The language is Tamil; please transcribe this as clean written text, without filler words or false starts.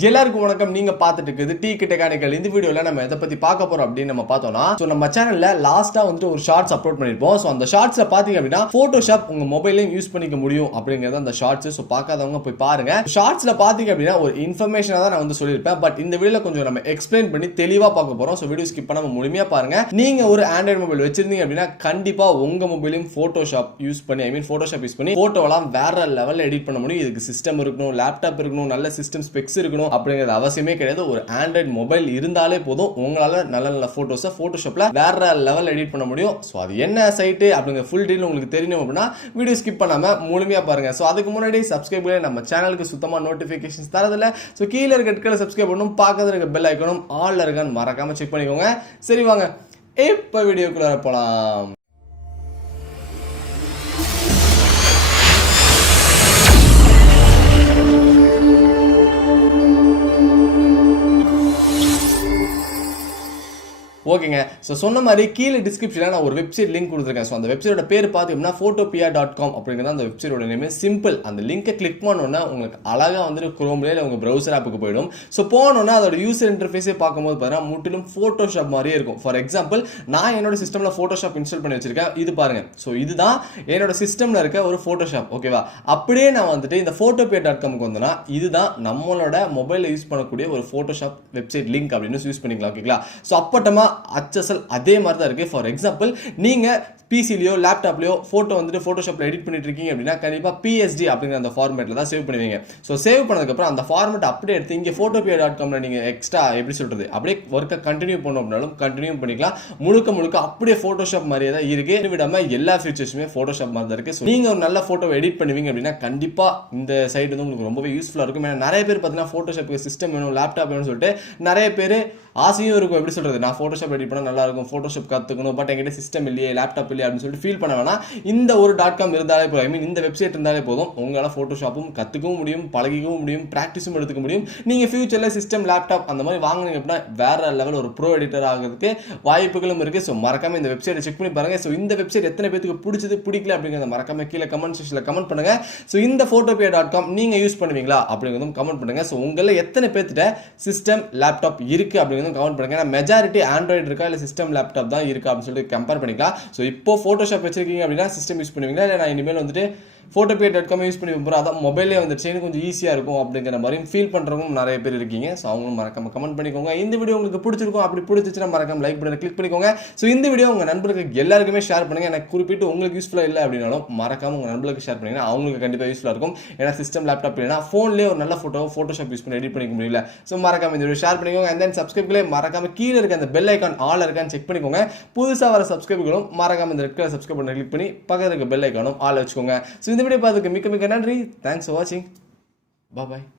எல்லாருக்கும் வணக்கம். நீங்க பார்த்துட்டு இருக்குது TECHANICAL. இந்த வீடியோல நம்ம எதை பத்தி பார்க்க போறோம் அப்படின்னு நம்ம பார்த்தோம்னா, சோ நம்ம சேனல்ல லாஸ்டா வந்து ஒரு ஷார்ட்ஸ் அப்லோட் பண்ணிருப்போம். சோ அந்த ஷார்ட்ஸ்ல பாத்தீங்க அப்படின்னா போட்டோஷாப் உங்க மொபைல்லையும் யூஸ் பண்ணிக்க முடியும் அப்படிங்கறது அந்த ஷார்ட்ஸ். சோ பார்க்காதவங்க போய் பாருங்க. ஷார்ட்ஸ்ல பாத்தீங்க அப்படின்னா ஒரு இன்ஃபர்மேஷனா தான் நான் வந்து சொல்லியிருப்பேன். பட் இந்த வீடியோல கொஞ்சம் நம்ம எக்ஸ்பிளைன் பண்ணி தெளிவா பார்க்க போறோம். சோ வீடியோ ஸ்கிப் பண்ணாம முழுமையா பாருங்க. நீங்க ஒரு ஆண்ட்ராய்டு மொபைல் வச்சிருந்தீங்க அப்படின்னா கண்டிப்பா உங்க மொபைலையும் போட்டோஷாப் யூஸ் பண்ணி போட்டோஷாப் யூஸ் பண்ணி போட்டோலாம் வேற லெவல்ல எடிட் பண்ண முடியும். இதுக்கு சிஸ்டம் இருக்கணும், லேப்டாப் இருக்கணும், நல்ல சிஸ்டம் ஸ்பெக்ஸ் இருக்கணும் அப்படிங்கிறது அவசியமே கிடையாது. ஒரு ஆண்ட்ராய்டு மொபைல் இருந்தாலே போதும், உங்களால நல்ல நல்ல போட்டோஸை போட்டோஷாப்ல வேற லெவல் எடிட் பண்ண முடியும். ஸோ அது என்ன சைட்டு அப்படிங்கிற ஃபுல் டீல் உங்களுக்கு தெரியணும் அப்படின்னா வீடியோ ஸ்கிப் பண்ணாம முழுமையா பாருங்க. ஸோ அதுக்கு முன்னாடி சப்ஸ்கிரைப் பண்ணி நம்ம சேனலுக்கு சுத்தமா நோட்டிஃபிகேஷன்ஸ் தரதில்ல. ஸோ கீழே இருக்க ரெட் கலர் சப்ஸ்கிரைப் பண்ணணும், பக்கத்துல இருக்க பெல் ஐக்கனும் ஆல்ல இருக்கான்னு மறக்காம செக் பண்ணிக்கோங்க. சரி வாங்க இப்ப வீடியோக்குள்ள போலாம். ஓகேங்க. ஸோ சொன்ன மாதிரி கீழே டிஸ்கிரிப்ஷனில் நான் ஒரு வெப்சைட் லிங்க் கொடுத்துருக்கேன். ஸோ அந்த வெப்சைட்டோட பேர் பார்த்தீங்கன்னா photopea.com அப்படிங்கிறது அந்த வெப்சைட்டோட நேம். சிம்பிள். அந்த லிங்கை கிளிக் பண்ணோன்னா உங்களுக்கு அழகாக வந்துட்டு குரோம்லேயே உங்கள் ப்ரௌசர் ஆப்புக்கு போயிடும். ஸோ போனோன்னா அதோட யூசர் இன்டர்ஃபேஸே பார்க்கும்போது பார்த்தீங்கன்னா முற்றிலும் ஃபோட்டோஷாப் மாதிரியே இருக்கும். ஃபார் எக்ஸாம்பிள் நான் என்னோட சிஸ்டமில் ஃபோட்டோஷாப் இன்ஸ்டால் பண்ணி வச்சிருக்கேன். இது பாருங்க. ஸோ இதுதான் என்னோட சிஸ்டமில் இருக்க ஒரு ஃபோட்டோஷாப். ஓகேவா? அப்படியே நான் வந்துட்டு இந்த photopea.comக்கு வந்தேன்னா இதுதான் நம்மளோட மொபைலில் யூஸ் பண்ணக்கூடிய ஒரு ஃபோட்டோஷாப் வெப்சைட் லிங்க் அப்படின்னு யூஸ் பண்ணிக்கலாம். ஓகேங்களா? ஸோ அப்பட்டமா HSL அதே மாதிரி தான் இருக்கு. ஃபார் எக்ஸாம்பிள் நீங்க பிசிலியோ லேப்டாப்லயோ போட்டோ வந்துட்டு போட்டோஷாப்ல எடிட் பண்ணிட்டு இருக்கீங்க அப்படின்னா கண்டிப்பா PSD அப்படிங்கிற அந்த ஃபார்மேட்ல தான் சேவ் பண்ணுவீங்க. ஸோ சேவ் பண்ணதுக்கு அப்புறம் அந்த ஃபார்மேட் அப்படியே எடுத்து இங்கே photopea.comல நீங்க எக்ஸ்ட்ரா எப்படி சொல்றது அப்படியே ஒர்க்கை கண்டினியூ பண்ணணும் அப்படின்னாலும் கண்டினியூ பண்ணிக்கலாம். முழுக்க முழுக்க அப்படியே போட்டோஷாப் மாதிரியே தான் இருக்கு. விடாம எல்லா ஃபீச்சர்ஸுமே போட்டோஷாப் மாதிரி தான் இருக்கு. ஸோ நீங்க ஒரு நல்ல போட்டோ எடிட் பண்ணுவீங்க அப்படின்னா கண்டிப்பா இந்த சைட் வந்து உங்களுக்கு ரொம்பவே யூஸ்ஃபுல்லா இருக்கும். ஏன்னா நிறைய பேர் பார்த்தீங்கன்னா போட்டோஷாப்புக்கு சிஸ்டம் வேணும், லேப்டாப் வேணும்னு சொல்லிட்டு நிறைய பேர் ஆசையும் இருக்கும். எப்படி சொல்றது, நான் போட்டோஷாப் எடிட் பண்ணா நல்லா இருக்கும், போட்டோஷாப் கத்துக்கணும், பட் என்கிட்ட சிஸ்டம் இல்லையே, லேப்டாப் இல்லையே அப்படின்னு சொல்லிட்டு ஃபீல் பண்ண வேணா. இந்த ஒரு .com இருந்தாலே போதும், ஐ மீன் இந்த வெப்சைட் இருந்தாலே போதும், உங்களால போட்டோஷாப்பும் கத்துக்கவும் முடியும், பழகிக்கவும் முடியும், பிராக்டிஸும் எடுத்துக்க முடியும். நீங்க ஃபியூச்சர்ல சிஸ்டம் லேப்டாப் அந்த மாதிரி வாங்குனீங்க அப்படின்னா வேற லெவல் ஒரு ப்ரோ எடிட்டர் ஆகிறதுக்கு வாய்ப்புகளும் இருக்கு. ஸோ மறக்காம இந்த வெப்சைட்டை செக் பண்ணி பாருங்க. ஸோ இந்த வெப்சைட் எத்தனை பேருக்கு பிடிச்சது பிடிக்கல அப்படிங்கிறத மறக்காம கீழே கமெண்ட் செக்ஷன்ல கமெண்ட் பண்ணுங்க. ஸோ இந்த photopea.com நீங்க யூஸ் பண்ணுவீங்களா அப்படிங்கிறதும் கமெண்ட் பண்ணுங்க. ஸோ உங்களை எத்தனை பேர்த்திட்ட சிஸ்டம் லேப்டாப் இருக்கு அப்படிங்கிறதும் கமெண்ட் பண்ணுங்க. மெஜாரிட்டி ஆண்ட்ராய்டு இருக்கா இல்லை சிஸ்டம் லேப்டாப் தான் இருக்கா அப்படின்னு சொல்லிட்டு கம்பேர் பண்ணிக்கலாம். ஸோ இப்போ போட்டோஷாப் வச்சிருக்கீங்க அப்படின்னா சிஸ்டம் யூஸ் பண்ணுவீங்களா, இல்லை நான் இனிமேல் வந்துட்டு photopea.com யூஸ் பண்ணி போகிறோம், அதான் மொபைலே வந்துச்சு கொஞ்சம் ஈஸியாக இருக்கும் அப்படிங்கிற மாதிரியும் ஃபீல் பண்ணுறவங்க நிறைய பேர் இருக்கீங்க. ஸோ அவங்களும் மறக்காம கமெண்ட் பண்ணிக்கோங்க. இந்த வீடியோ உங்களுக்கு பிடிச்சிருக்கும், அப்படி பிடிச்சிச்சுன்னா மறக்காம லைக் பண்ணி கிளிக் பண்ணிக்கோங்க. ஸோ இந்த வீடியோ உங்கள் நண்பர்களுக்கு எல்லாருக்குமே ஷேர் பண்ணுங்க. எனக்கு குறிப்பிட்டு உங்களுக்கு யூஸ்ஃபுல்லாக இல்லை அப்படின்னாலும் மறக்காம உங்கள் நண்பர்களுக்கு ஷேர் பண்ணிங்கன்னா அவங்களுக்கு கண்டிப்பாக யூஸ்ஃபுல்லாக இருக்கும். ஏன்னா சிஸ்டம் லேப்டாப் இல்லைனா ஃபோன்லேயே ஒரு நல்ல ஃபோட்டோஷாப் யூஸ் பண்ணி எடிட் பண்ணிக்க முடியல. ஸோ மறக்காம இந்த வீடியோ ஷேர் பண்ணிக்கோங்க. அண்ட் தென் சப்ஸ்கிரைப்லேயே மறக்காம கீழே இருக்க அந்த பெல் ஐக்கான் ஆல் இருக்கான்னு செக் பண்ணிக்கோங்க. புதுசாக வர சப்ஸ்கிரைபர்களும் மறக்காம இந்த ரெட் கலர் சப்ஸ்கிரைப் பண்ணி கிளிக் பண்ணி பக்கத்தில் இருக்க பெல் ஐக்கானும் ஆல் வச்சுக்கோங்க. ஸோ இந்த வீடியோ பார்த்துக்கு மிக்க நன்றி. Thanks for watching. Bye bye.